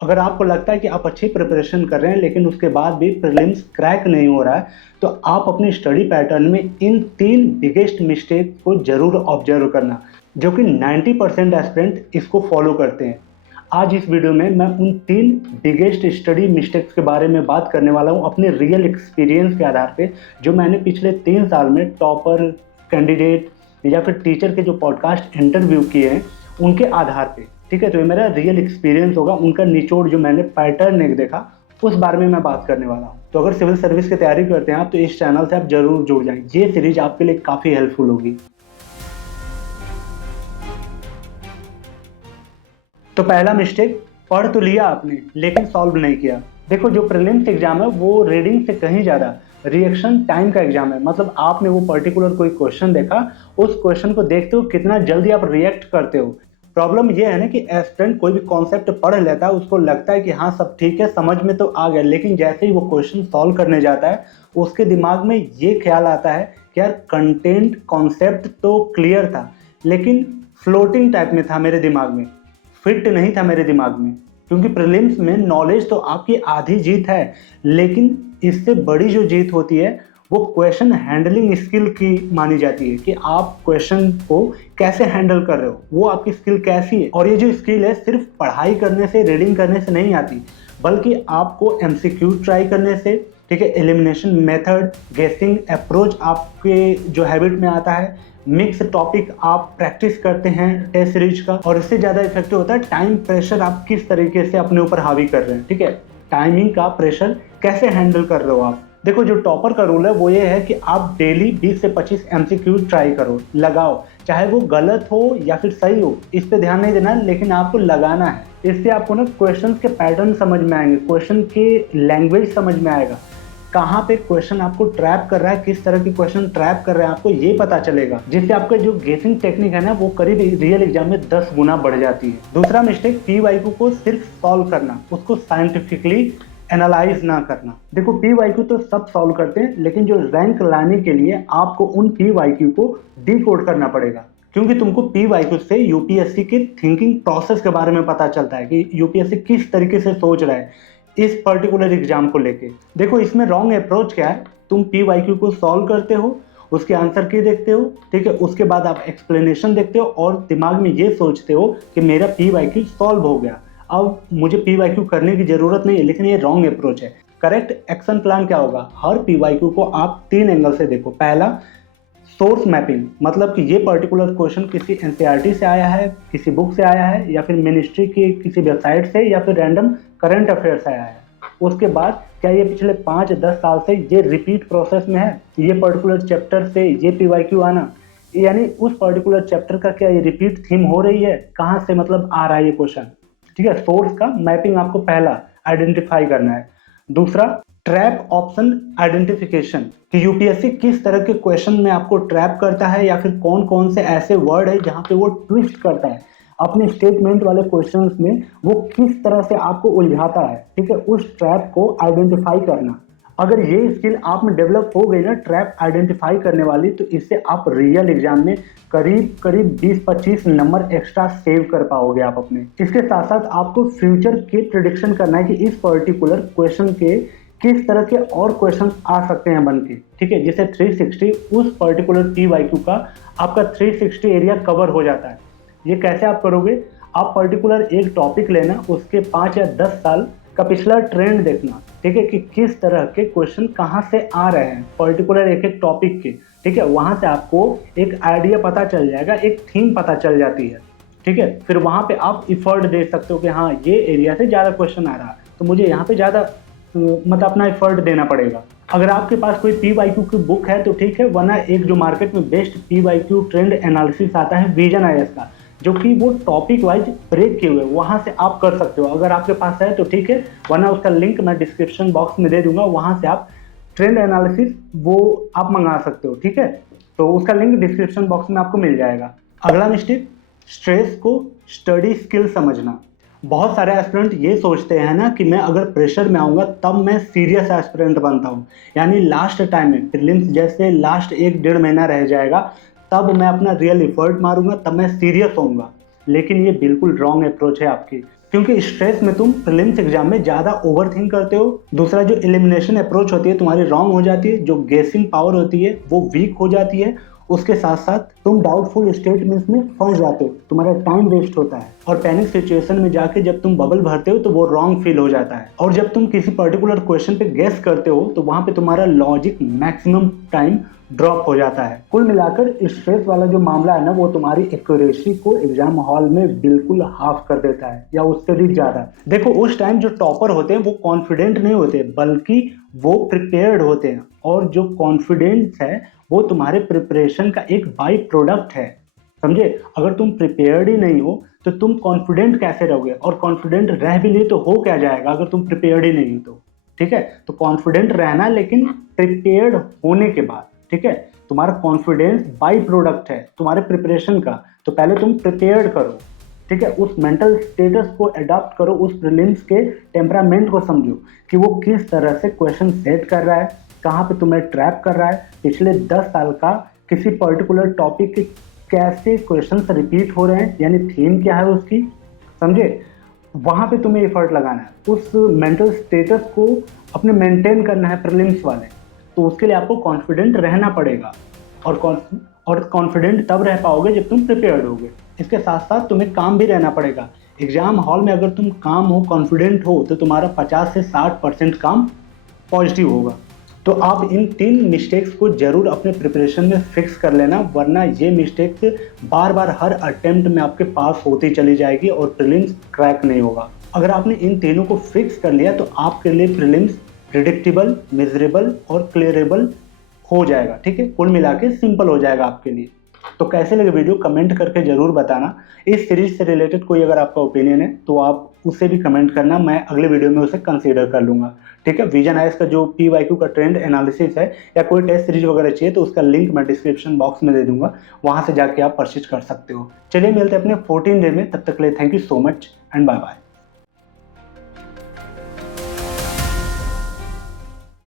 अगर आपको लगता है कि आप अच्छी प्रिपरेशन कर रहे हैं लेकिन उसके बाद भी प्रीलिम्स क्रैक नहीं हो रहा है, तो आप अपनी स्टडी पैटर्न में इन 3 बिगेस्ट मिस्टेक को ज़रूर ऑब्जर्व करना, जो कि 90% एस्पिरेंट इसको फॉलो करते हैं। आज इस वीडियो में मैं उन 3 बिगेस्ट स्टडी मिस्टेक्स के बारे में बात करने वाला हूँ अपने रियल एक्सपीरियंस के आधार पे, जो मैंने पिछले 3 साल में टॉपर, कैंडिडेट या फिर टीचर के जो पॉडकास्ट इंटरव्यू किए हैं उनके आधार पे। ठीक है, तो ये मेरा रियल एक्सपीरियंस होगा, उनका निचोड़ जो मैंने पैटर्न एक देखा उस बारे में मैं बात करने वाला हूँ। तो अगर सिविल सर्विस की तैयारी करते हैं आप, तो इस चैनल से आप जरूर जुड़ जाएं, ये सीरीज आपके लिए काफ़ी हेल्पफुल होगी। तो पहला मिस्टेक, पढ़ तो लिया आपने लेकिन सॉल्व नहीं किया। देखो, जो प्रीलिम्स एग्जाम है वो रीडिंग से कहीं ज़्यादा रिएक्शन टाइम का एग्जाम है। मतलब आपने वो पर्टिकुलर कोई क्वेश्चन देखा, उस क्वेश्चन को देखते हो कितना जल्दी आप रिएक्ट करते हो। प्रॉब्लम ये है ना कि एस्पिरेंट कोई भी कॉन्सेप्ट पढ़ लेता है, उसको लगता है कि हाँ सब ठीक है, समझ में तो आ गया, लेकिन जैसे ही वो क्वेश्चन सॉल्व करने जाता है उसके दिमाग में ये ख्याल आता है कि यार कंटेंट कॉन्सेप्ट तो क्लियर था लेकिन फ्लोटिंग टाइप में था, मेरे दिमाग में फिट नहीं था मेरे दिमाग में। क्योंकि प्रीलिम्स में नॉलेज तो आपकी आधी जीत है, लेकिन इससे बड़ी जो जीत होती है वो क्वेश्चन हैंडलिंग स्किल की मानी जाती है कि आप क्वेश्चन को कैसे हैंडल कर रहे हो, वो आपकी स्किल कैसी है। और ये जो स्किल है सिर्फ पढ़ाई करने से, रीडिंग करने से नहीं आती, बल्कि आपको एमसीक्यू ट्राई करने से, ठीक है, एलिमिनेशन मेथड, गेसिंग अप्रोच आपके जो हैबिट में आता है, मिक्स टॉपिक आप प्रैक्टिस करते हैं टेस्ट सीरीज का, और इससे ज़्यादा इफेक्टिव होता है टाइम प्रेशर आप किस तरीके से अपने ऊपर हावी कर रहे हैं। ठीक है, टाइमिंग का प्रेशर कैसे हैंडल कर रहे हो आप। देखो, जो टॉपर का रूल है वो ये है कि आप डेली 20 से 25 एमसीक्यू ट्राई करो, लगाओ, चाहे वो गलत हो या फिर सही हो, इस पे ध्यान नहीं देना, लेकिन आपको लगाना है। इससे आपको ना क्वेश्चन के पैटर्न समझ में आएंगे, क्वेश्चन के लैंग्वेज समझ में आएगा, कहाँ पे क्वेश्चन आपको ट्रैप कर रहा है, किस तरह के क्वेश्चन ट्रैप कर रहे हैं, आपको ये पता चलेगा, जिससे आपका जो गेसिंग टेक्निक है ना वो करीब रियल एग्जाम में 10 गुना बढ़ जाती है। दूसरा मिस्टेक, पीवाईक्यू को सिर्फ सॉल्व करना, उसको साइंटिफिकली एनालाइज ना करना। देखो, पीवाईक्यू तो सब सॉल्व करते हैं, लेकिन जो रैंक लाने के लिए आपको उन पीवाईक्यू को डिकोड करना पड़ेगा, क्योंकि तुमको पीवाईक्यू से यूपीएससी के थिंकिंग प्रोसेस के बारे में पता चलता है कि यूपीएससी किस तरीके से सोच रहा है इस पर्टिकुलर एग्जाम को लेके। देखो, इसमें रॉन्ग अप्रोच क्या है, तुम पीवाईक्यू को सॉल्व करते हो, उसके आंसर की देखते हो, ठीक है, उसके बाद आप एक्सप्लेनेशन देखते हो और दिमाग में ये सोचते हो कि मेरा पीवाईक्यू सॉल्व हो गया, अब मुझे पीवाईक्यू करने की जरूरत नहीं है। लेकिन ये रॉन्ग अप्रोच है। करेक्ट एक्शन प्लान क्या होगा, हर पीवाईक्यू को आप 3 एंगल से देखो। पहला, सोर्स मैपिंग, मतलब कि ये पर्टिकुलर क्वेश्चन किसी एनसीईआरटी से आया है, किसी बुक से आया है, या फिर मिनिस्ट्री की किसी वेबसाइट से, या फिर रैंडम करंट अफेयर से आया है। उसके बाद क्या ये पिछले 5-10 साल से ये रिपीट प्रोसेस में है, ये पर्टिकुलर चैप्टर से ये पीवाईक्यू आना, यानी उस पर्टिकुलर चैप्टर का क्या ये रिपीट थीम हो रही है, कहाँ से मतलब आ रहा है ये क्वेश्चन। ठीक है, सोर्स का मैपिंग आपको पहला आइडेंटिफाई करना है। दूसरा, ट्रैप ऑप्शन आइडेंटिफिकेशन, कि यूपीएससी किस तरह के क्वेश्चन में आपको ट्रैप करता है, या फिर कौन कौन से ऐसे वर्ड है जहां पे वो ट्विस्ट करता है अपने स्टेटमेंट वाले क्वेश्चंस में, वो किस तरह से आपको उलझाता है। ठीक है, उस ट्रैप को आइडेंटिफाई करना। अगर ये स्किल आप में डेवलप हो गई ना, ट्रैप आइडेंटिफाई करने वाली, तो इससे आप रियल एग्जाम में करीब करीब 20-25 नंबर एक्स्ट्रा सेव कर पाओगे आप अपने। इसके साथ साथ आपको फ्यूचर के प्रिडिक्शन करना है कि इस पर्टिकुलर क्वेश्चन के किस तरह के और क्वेश्चन आ सकते हैं बन के। ठीक है, जैसे 360 उस पर्टिकुलर पीवाईक्यू का आपका 360 एरिया कवर हो जाता है। ये कैसे आप करोगे, आप पर्टिकुलर एक टॉपिक लेना, उसके 5 या 10 साल का पिछला ट्रेंड देखना, ठीक है, कि किस तरह के क्वेश्चन कहाँ से आ रहे हैं पर्टिकुलर एक एक टॉपिक के। ठीक है, वहां से आपको एक आइडिया पता चल जाएगा, एक थीम पता चल जाती है। ठीक है, फिर वहां पे आप इफर्ट दे सकते हो कि हाँ ये एरिया से ज़्यादा क्वेश्चन आ रहा है, तो मुझे यहाँ पे ज़्यादा मतलब अपना एफर्ट देना पड़ेगा। अगर आपके पास कोई पीवाईक्यू की बुक है तो ठीक है, वरना एक जो मार्केट में बेस्ट पीवाईक्यू ट्रेंड एनालिसिस आता है विजन आईएएस का, जो कि वो टॉपिक वाइज ब्रेक किए हुए, वहां से आप कर सकते हो। अगर आपके पास है तो ठीक है, वरना उसका लिंक मैं डिस्क्रिप्शन बॉक्स में दे दूंगा, वहां से आप ट्रेंड एनालिसिस वो आप मंगा सकते हो। ठीक है, तो उसका लिंक डिस्क्रिप्शन बॉक्स में आपको मिल जाएगा। अगला मिस्टेक, स्ट्रेस को स्टडी स्किल समझना। बहुत सारे एस्पिरेंट ये सोचते हैं ना कि मैं अगर प्रेशर में आऊँगा तब मैं सीरियस एस्पिरेंट बनता हूँ, यानी लास्ट टाइम में प्रीलिम्स जैसे लास्ट 1-1.5 महीना रह जाएगा, तब मैं अपना रियल एफर्ट मारूंगा, तब मैं सीरियस होऊंगा। लेकिन ये बिल्कुल रॉन्ग अप्रोच है आपकी, क्योंकि स्ट्रेस में तुम प्रीलिम्स एग्जाम में ज़्यादा ओवरथिंक करते हो। दूसरा, जो एलिमिनेशन अप्रोच होती है तुम्हारी रॉन्ग हो जाती है, जो गेसिंग पावर होती है वो वीक हो जाती है। उसके साथ साथ तुम डाउटफुल स्टेटमेंट्स में फंस जाते हो, तुम्हारा टाइम वेस्ट होता है, और पैनिक सिचुएशन में जाके जब तुम बबल भरते हो तो वो रॉन्ग फील हो जाता है। और जब तुम किसी पर्टिकुलर क्वेश्चन पे गेस करते हो तो वहां पे तुम्हारा लॉजिक मैक्सिमम टाइम ड्रॉप हो जाता है। कुल मिलाकर स्ट्रेस वाला जो मामला है ना, वो तुम्हारी एक्यूरेसी को एग्जाम हॉल में बिल्कुल हाफ कर देता है या उससे भी ज्यादा। देखो, उस टाइम जो टॉपर होते हैं वो कॉन्फिडेंट नहीं होते, बल्कि वो प्रिपेयर्ड होते हैं, और जो कॉन्फिडेंस है वो तुम्हारे प्रिपरेशन का एक बाई प्रोडक्ट है, समझे। अगर तुम प्रिपेयर्ड ही नहीं हो तो तुम कॉन्फिडेंट कैसे रहोगे, और कॉन्फिडेंट रह भी लिए तो हो क्या जाएगा अगर तुम प्रिपेयर्ड ही नहीं हो तो। ठीक है, तो कॉन्फिडेंट रहना, लेकिन प्रिपेयर्ड होने के बाद। ठीक है, तुम्हारा कॉन्फिडेंस बाई प्रोडक्ट है तुम्हारे प्रिपरेशन का, तो पहले तुम प्रिपेयर्ड करो। ठीक है, उस मेंटल स्टेटस को अडॉप्ट करो, उस प्रीलिम्स के टेम्परामेंट को समझो कि वो किस तरह से क्वेश्चन सेट कर रहा है, कहाँ पे तुम्हें ट्रैप कर रहा है, पिछले 10 साल का किसी पर्टिकुलर टॉपिक के कैसे क्वेश्चंस रिपीट हो रहे हैं, यानी थीम क्या है उसकी, समझे। वहाँ पे तुम्हें एफर्ट लगाना है, उस मेंटल स्टेटस को अपने मेंटेन करना है प्रीलिम्स वाले। तो उसके लिए आपको कॉन्फिडेंट रहना पड़ेगा, और कॉन्फिडेंट तब रह पाओगे जब तुम प्रिपेयर्ड होगे। इसके साथ साथ तुम्हें काम भी रहना पड़ेगा। एग्जाम हॉल में अगर तुम काम हो, कॉन्फिडेंट हो, तो तुम्हारा 50 से 60% काम पॉजिटिव होगा। तो आप इन 3 मिस्टेक्स को जरूर अपने प्रिपरेशन में फिक्स कर लेना, वरना ये मिस्टेक्स बार बार हर अटेम्प्ट में आपके पास होती चली जाएगी और प्रीलिम्स क्रैक नहीं होगा। अगर आपने इन तीनों को फिक्स कर लिया तो आपके लिए प्रीलिम्स प्रिडिक्टेबल, मेजरेबल और क्लियरेबल हो जाएगा। ठीक है, कुल मिला के सिंपल हो जाएगा आपके लिए। तो कैसे लगे वीडियो कमेंट करके जरूर बताना। इस सीरीज से रिलेटेड कोई अगर आपका ओपिनियन है तो आप उससे भी कमेंट करना, मैं अगले वीडियो में उसे कंसीडर कर लूंगा। ठीक है, विजन आईएएस का जो PYQ का ट्रेंड एनालिसिस है या कोई टेस्ट सीरीज वगैरह चाहिए तो उसका लिंक मैं डिस्क्रिप्शन बॉक्स में दे दूंगा, वहां से जाके आप परचेज कर सकते हो। चलिए मिलते हैं अपने 14 डे में, तब तक के लिए thank you so much and bye bye.